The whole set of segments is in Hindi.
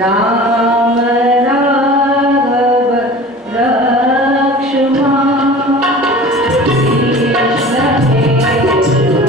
राम राघव लक्ष्मण कृष्ण केशव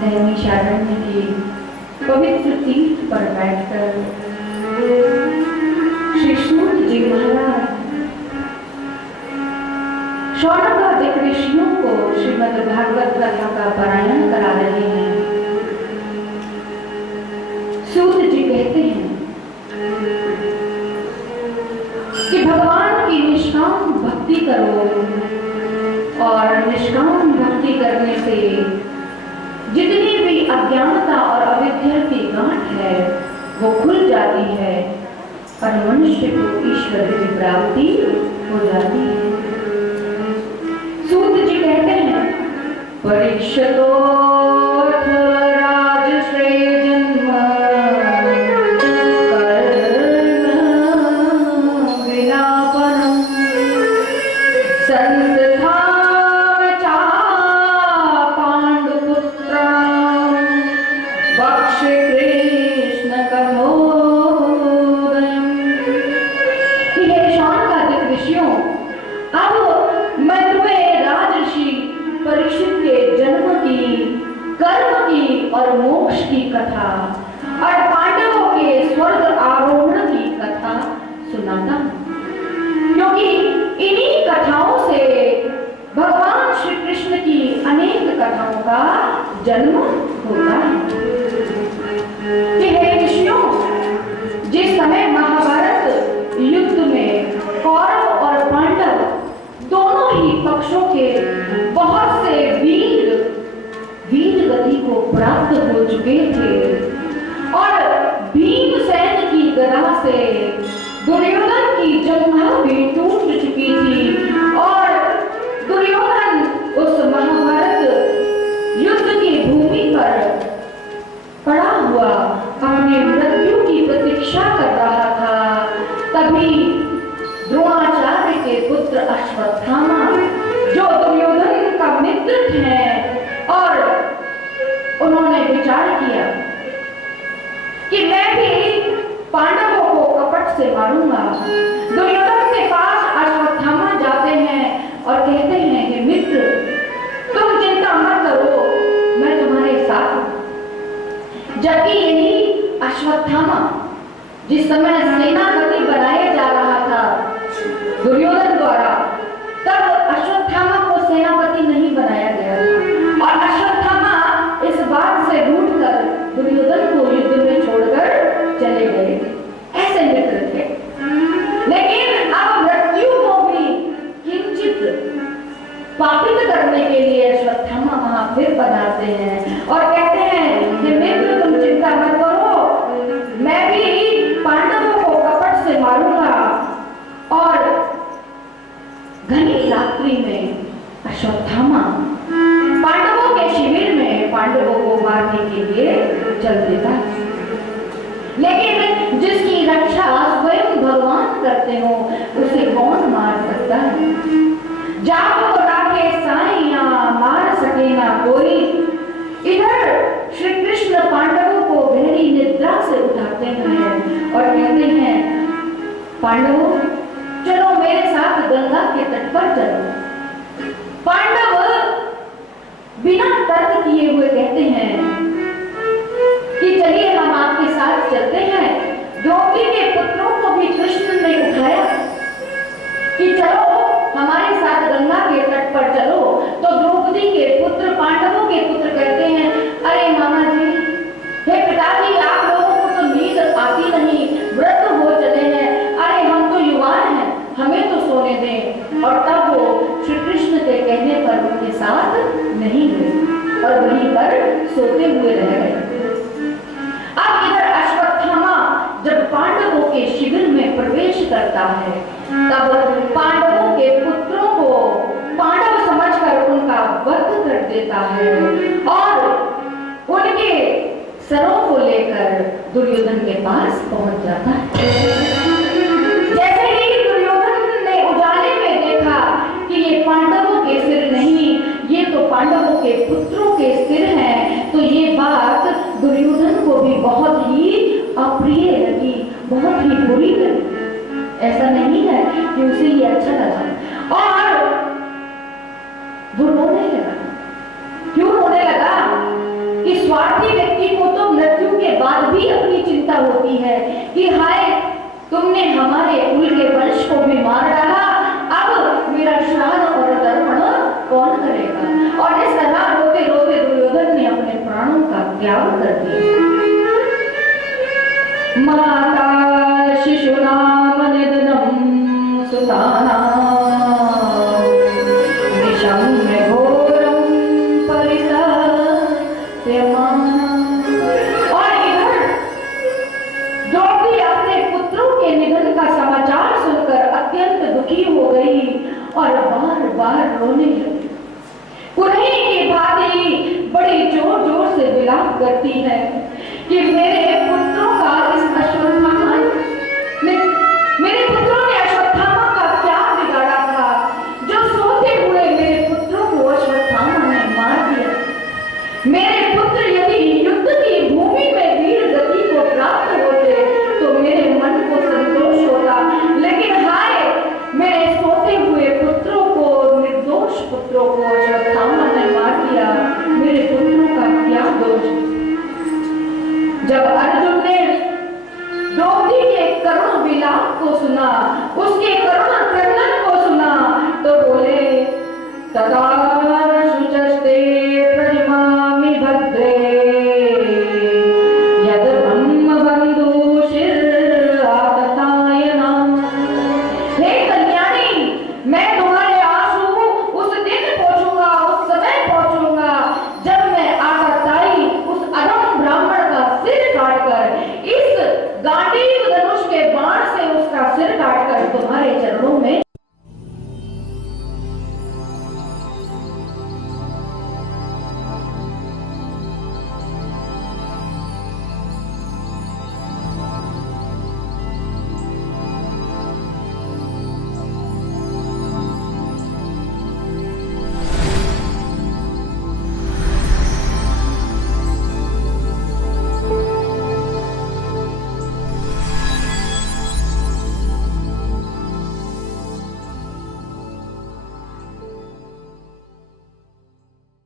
नैमिषारण्य के पवित्र तीर्थ पर बैठकर श्री सूत जी महाराज शौनकादिक ऋषियों को श्रीमद् भागवत कथा का पारायण करा रहे हैं। सूत जी कहते हैं कि भगवान की निष्काम भक्ति करो और निष्काम भक्ति करने से जितनी भी अज्ञानता और अविद्या की गांठ है वो खुल जाती है और मनुष्य को ईश्वर की प्राप्ति हो जाती है। सूत जी कहते हैं, परीक्षितोऽथ राजश्रेय जन्म कर्म विलापनम् संस्थां च पाण्डुपुत्रान् वक्ष्ये कृष्ण कर्मोदयम्। हे शानदायक ऋषियों, अब मैं तुम्हें राजर्षि परीक्षित के जन्म की, कर्म की और मोक्ष की कथा और पांडवों के स्वर्ग आरोहण की कथा सुनाता हूं, क्योंकि इन्हीं कथाओं से भगवान श्री कृष्ण की अनेक कथाओं का जन्म होता है। हे ऋषियों, जिस समय महाभारत युद्ध में कौरव और पांडव दोनों ही पक्षों के बहुत से वीर गति को प्राप्त हो चुके थे और भीमसेन की गदा से दुर्योधन की जंघा भी टूट चुकी थी और दुर्योधन उस महाभारत युद्ध की भूमि पर पड़ा हुआ अपने मृत्यु की प्रतीक्षा कर रहा था, तभी द्रोणाचार्य के पुत्र अश्वत्थामा, जो दुर्योधन का मित्र है, और उन्होंने विचार किया कि मैं भी पांडवों को कपट से मारूंगा। दुर्योधन के पास अश्वत्थामा जाते हैं और कहते हैं कि मित्र, तुम चिंता मत करो, मैं तुम्हारे साथ हूं। जबकि यही अश्वत्थामा जिस समय सेनापति बनाया जा रहा था दुर्योधन द्वारा, तब अश्वत्थामा को सेनापति नहीं बनाया गया था और अश्वत्थामा इस बात से रूठकर दुर्योधन को युद्ध में छोड़कर चले गए। ऐसे मित्र थे। लेकिन अब मृत्यु को भी किंचित पापित करने के लिए अश्वत्थामा वहां फिर पधारते हैं और कहते हैं कि मित्र, तुम चिंता मत करो, मैं भी पांडवों को कपट से मारूंगा। और घनी रात्रि में अश्वत्थामा पांडवों के शिविर में पांडवों को मारने के लिए चल देता है। लेकिन जिसकी रक्षा स्वयं भगवान करते हो उसे कौन मार सकता है। जागो राखे साइया, मार सके ना कोई। इधर श्री कृष्ण पांडवों को गहरी निद्रा से उठाते हैं और कहते हैं, पांडवों चलो मेरे साथ गंगा के तट पर चलो। पांडव बिना तर्क किए हुए कहते हैं कि चलिए हम आपके साथ चलते हैं। द्रौपदी के पुत्रों को भी कृष्ण ने उठाया कि चलो हमारे साथ गंगा के तट पर चलो। तो द्रौपदी के पुत्र, पांडवों के पुत्र कहते हैं, अरे मामा जी, हे पिताजी, आप लोगों को तो नींद आती नहीं, व्रत हो चले हैं, अरे हम तो युवान हैं, हमें तो सोने दें। और तब वो श्री कृष्ण के कहने पर उनके साथ नहीं गए और वहीं पर सोते हुए रह गए। अब इधर अश्वत्थामा जब पांडवों के शिविर में प्रवेश करता है, तब पांडवों के पुत्रों को पांडव समझकर उनका वध कर देता है और उनके सरों को लेकर दुर्योधन के पास पहुंच जाता है। जैसे ही दुर्योधन ने उजाले में देखा कि ये पांडवों के सिर नहीं, ये तो पांडवों के पुत्रों के सिर हैं, तो ये बात दुर्योधन को भी बहुत ही अप्रिय लगी, बहुत ही बुरी लगी। ऐसा नहीं है कि उसे ये अच्छा लगा और वो रोने लगा। क्यों रोने लगा? कि स्वार्थी व्यक्ति को तो मृत्यु के बाद भी अपनी चिंता होती है कि हाय, तुमने हमारे कुल के वंश को भी मार डाला, अब मेरा श्राद्ध और तर्पण कौन करेगा। और इस तरह रोते रोते दुर्योधन ने अपने प्राणों का त्याग कर दिया। माता शिशुनाम निधनम सुतानाम निशम्य भो रोने लगी। कुरही की भांति बड़ी जोर जोर से विलाप करती है कि मेरे पुत्रों का इस अश्वत्थामा मेरे पुत्रों ने अश्वत्थामा का क्या बिगाड़ा था, जो सोते हुए मेरे पुत्रों को अश्वत्थामा ने मार दिया। मेरे पुत्र यदि युद्ध की भूमि में वीर गति को प्राप्त होते तो मेरे मन को संतोष होता, लेकिन हाय, मेरे सोते हुए पुत्रों को, निर्दोष पुत्रों को अश्वत्थामा ने मार दिया। मेरे पुत्रों का क्या दोष। जब अर्जुन ने द्रौपदी के करुण विलाप को सुना, उसके करुण क्रंदन को सुना, तो बोले तदा